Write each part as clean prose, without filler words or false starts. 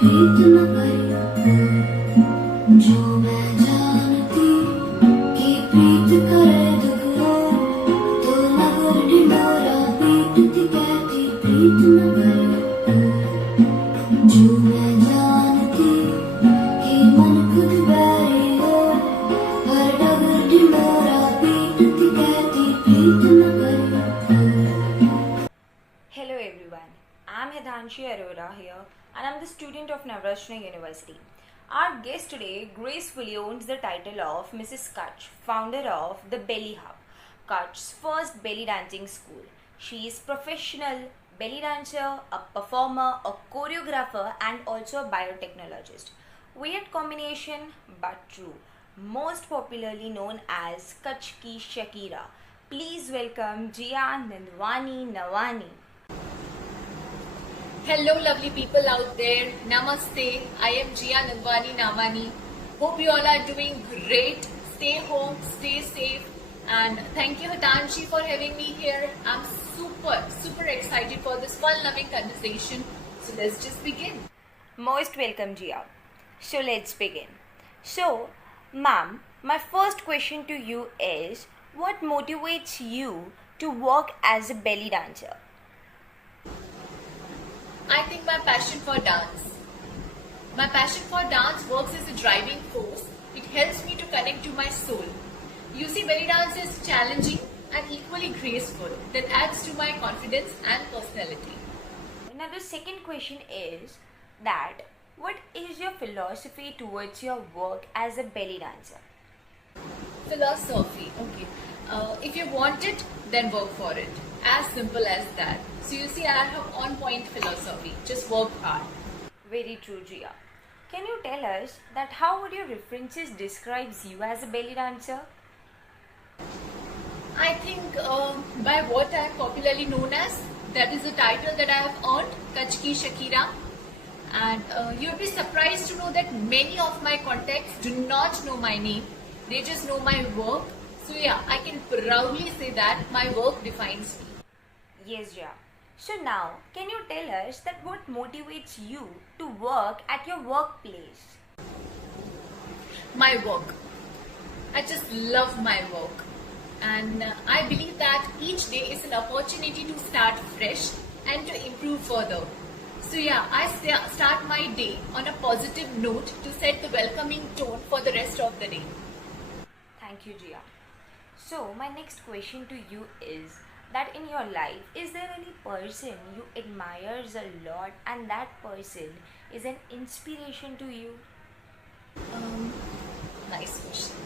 प्रीत न करी जो मैं जानती कि प्रीत करे दुगना तो नगर ढिंडोरा पीटती कहती प्रीत न करी जो मैं जानती कि मन खुद बैरी हो हर डगर ढिंडोरा पीटती कहती प्रीत न करी। Hello everyone, I am Hidanshi Arora here and I am the student of Navrashna University. Our guest today gracefully owns the title of Mrs. Kutch, founder of the Belly Hub, Kutch's first belly dancing school. She is professional belly dancer, a performer, a choreographer and also a biotechnologist. Weird combination but true. Most popularly known as Kutch Ki Shakira. Please welcome Jia Nandwani Nawani. Hello, lovely people out there. Namaste. I am Jia Nandwani Nawani. Hope you all are doing great. Stay home, stay safe, and thank you, Hitanshi, for having me here. I'm super excited for this fun-loving conversation. So let's just begin. Most welcome, Jia. So let's begin. So, ma'am, my first question to you is what motivates you to work as a belly dancer? I think my passion for dance. My passion for dance works as a driving force. It helps me to connect to my soul. You see, belly dance is challenging and equally graceful. That adds to my confidence and personality. Now, the second question is that what is your philosophy towards your work as a belly dancer? Philosophy, okay. If you want it, then work for it. As simple as that. So you see, I have on-point philosophy. Just work hard. Very true, Jia. Can you tell us that how would your references describes you as a belly dancer? I think by what I am popularly known as, that is the title that I have earned, Kutch Ki Shakira. And you'll be surprised to know that many of my contacts do not know my name. They just know my work. So yeah, I can proudly say that my work defines me. Yes, Jia. So now, can you tell us that what motivates you to work at your workplace? My work. I just love my work. And I believe that each day is an opportunity to start fresh and to improve further. So yeah, I start my day on a positive note to set the welcoming tone for the rest of the day. Thank you, Jia. So, my next question to you is that in your life, is there any person you admires a lot and that person is an inspiration to you? Nice question.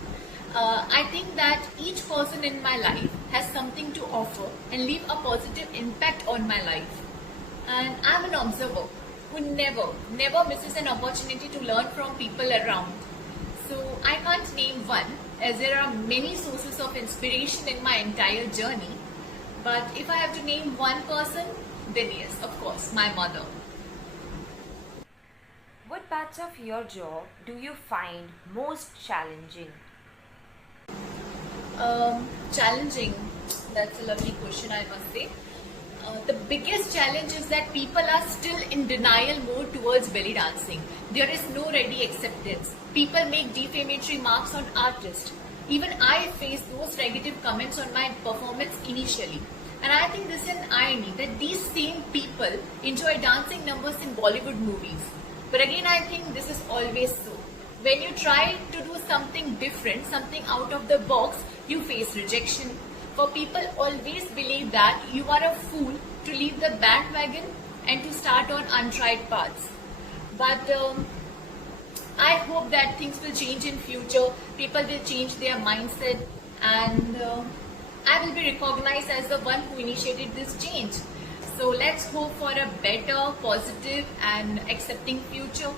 I think that each person in my life has something to offer and leave a positive impact on my life. And I'm an observer who never misses an opportunity to learn from people around. So I can't name one, as there are many sources of inspiration in my entire journey. But if I have to name one person, then yes, of course, my mother. What parts of your job do you find most challenging? Challenging, that's a lovely question, I must say. The biggest challenge is that people are still in denial mode towards belly dancing. There is no ready acceptance. People make defamatory marks on artists. Even I faced those negative comments on my performance initially. And I think this is an irony that these same people enjoy dancing numbers in Bollywood movies. But again, I think this is always so. When you try to do something different, something out of the box, you face rejection. For people always believe that you are a fool to leave the bandwagon and to start on untried paths. But I hope that things will change in future. People will change their mindset and I will be recognized as the one who initiated this change. So let's hope for a better, positive and accepting future.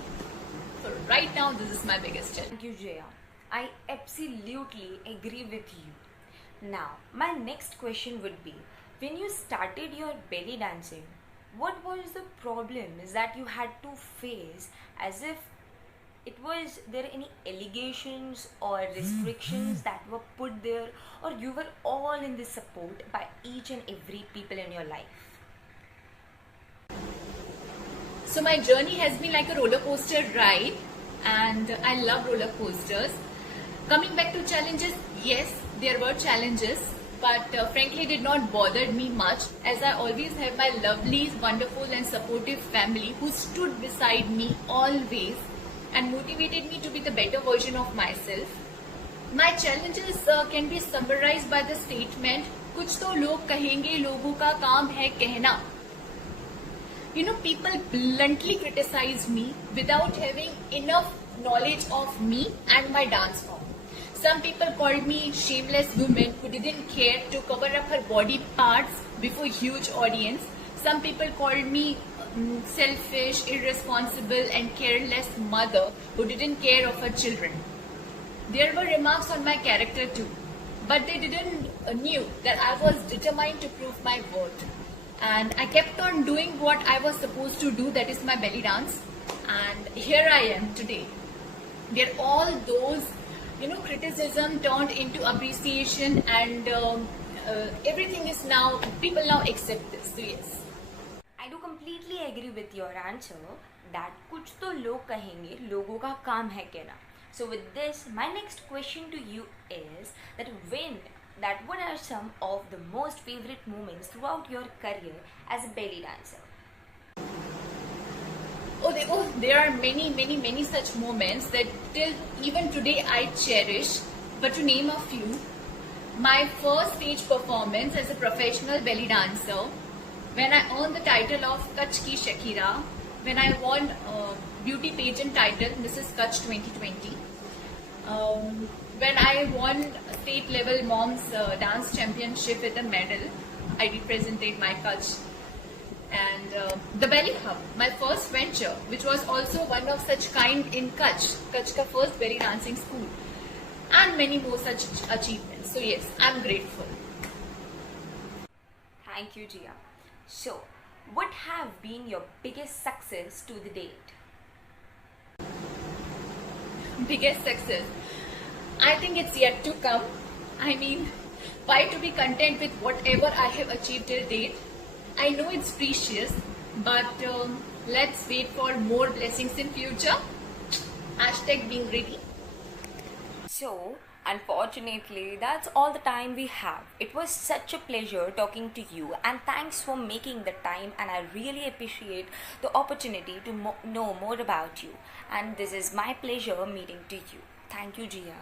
So right now, this is my biggest challenge. Thank you, Jaya. I absolutely agree with you. Now, my next question would be, when you started your belly dancing, what was the problems that you had to face, as if it was there any allegations or restrictions that were put there, or you were all in this support by each and every people in your life? So my journey has been like a roller coaster ride, and I love roller coasters. Coming back to challenges, yes, there were challenges, but frankly did not bother me much, as I always have my lovely, wonderful and supportive family who stood beside me always and motivated me to be the better version of myself. My challenges can be summarized by the statement, कुछ तो लोग कहेंगे, लोगों का काम है कहना. You know, people bluntly criticized me without having enough knowledge of me and my dance form. Some people called me shameless woman who didn't care to cover up her body parts before huge audience. Some people called me selfish, irresponsible and careless mother who didn't care of her children. There were remarks on my character too, but they didn't knew that I was determined to prove my worth. And I kept on doing what I was supposed to do, that is my belly dance. And here I am today, where all those criticism turned into appreciation, and everything is now, people now accept this. So yes, I do completely agree with your answer that कुछ तो लोग कहेंगे, लोगों का काम है कहना. So with this, my next question to you is that what are some of the most favorite moments throughout your career as a belly dancer? There are many such moments that till even today I cherish. But to name a few, my first stage performance as a professional belly dancer, when I earned the title of Kutch Ki Shakira, when I won beauty pageant title Mrs. Kutch 2020, when I won state level Moms Dance Championship with a medal, I represented my Kutch. And the Belly Hub, my first venture, which was also one of such kind in Kutch ka first belly dancing school, and many more such achievements. So yes, I'm grateful. Thank you, Jia. So, what have been your biggest success to the date? Biggest success, I think it's yet to come. I mean, why to be content with whatever I have achieved till date? I know it's precious, but let's wait for more blessings in future. Hashtag being ready. So, unfortunately, that's all the time we have. It was such a pleasure talking to you, and thanks for making the time, and I really appreciate the opportunity to know more about you. And this is my pleasure meeting to you. Thank you, Jia.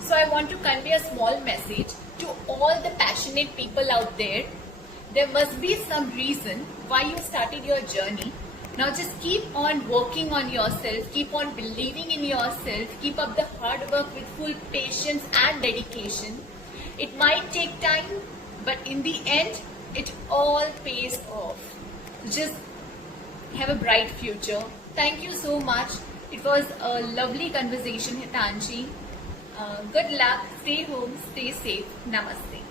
So I want to convey a small message to all the passionate people out there. There must be some reason why you started your journey. Now just keep on working on yourself, keep on believing in yourself, keep up the hard work with full patience and dedication. It might take time, but in the end, it all pays off. Just have a bright future. Thank you so much. It was a lovely conversation, Hitanshi. Good luck, stay home, stay safe. Namaste.